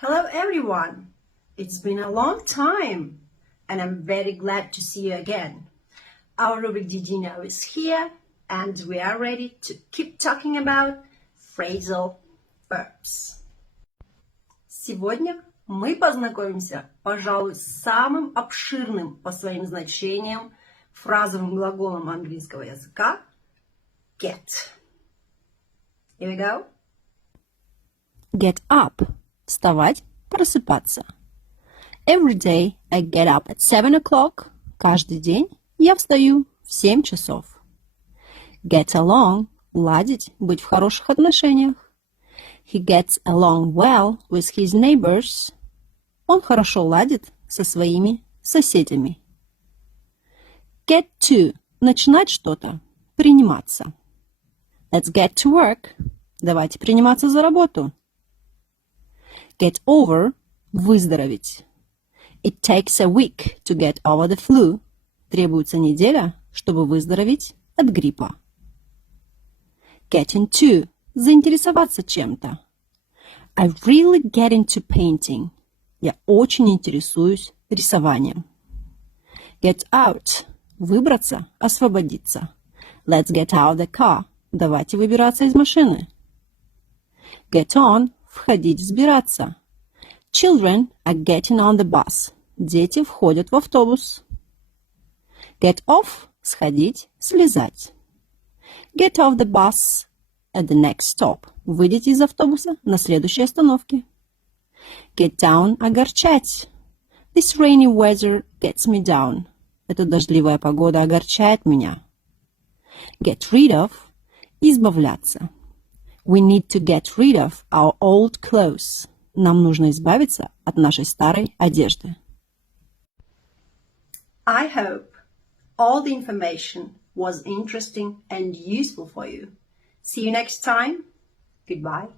Hello everyone! It's been a long time and I'm very glad to see you again. Our rubric Did you know is here and we are ready to keep talking about phrasal verbs. Сегодня мы познакомимся, пожалуй, с самым обширным по своим значениям фразовым глаголом английского языка get. Here we go. Get up. Вставать, просыпаться. Every day I get up at 7 o'clock. Каждый день я встаю в 7 часов. Get along. Ладить, быть в хороших отношениях. He gets along well with his neighbors. Он хорошо ладит со своими соседями. Get to. Начинать что-то. Приниматься. Let's get to work. Давайте приниматься за работу. Get over – выздороветь. It takes a week to get over the flu. Требуется неделя, чтобы выздороветь от гриппа. Get into – заинтересоваться чем-то. I really get into painting. Я очень интересуюсь рисованием. Get out – выбраться, освободиться. Let's get out the car. Давайте выбираться из машины. Get on – входить, взбираться. Children are getting on the bus. Дети входят в автобус. Get off – сходить, слезать. Get off the bus at the next stop. Выйдите из автобуса на следующей остановке. Get down – огорчать. This rainy weather gets me down. Эта дождливая погода огорчает меня. Get rid of – избавляться. We need to get rid of our old clothes. Нам нужно избавиться от нашей старой одежды. I hope all the information was interesting and useful for you. See you next time. Goodbye.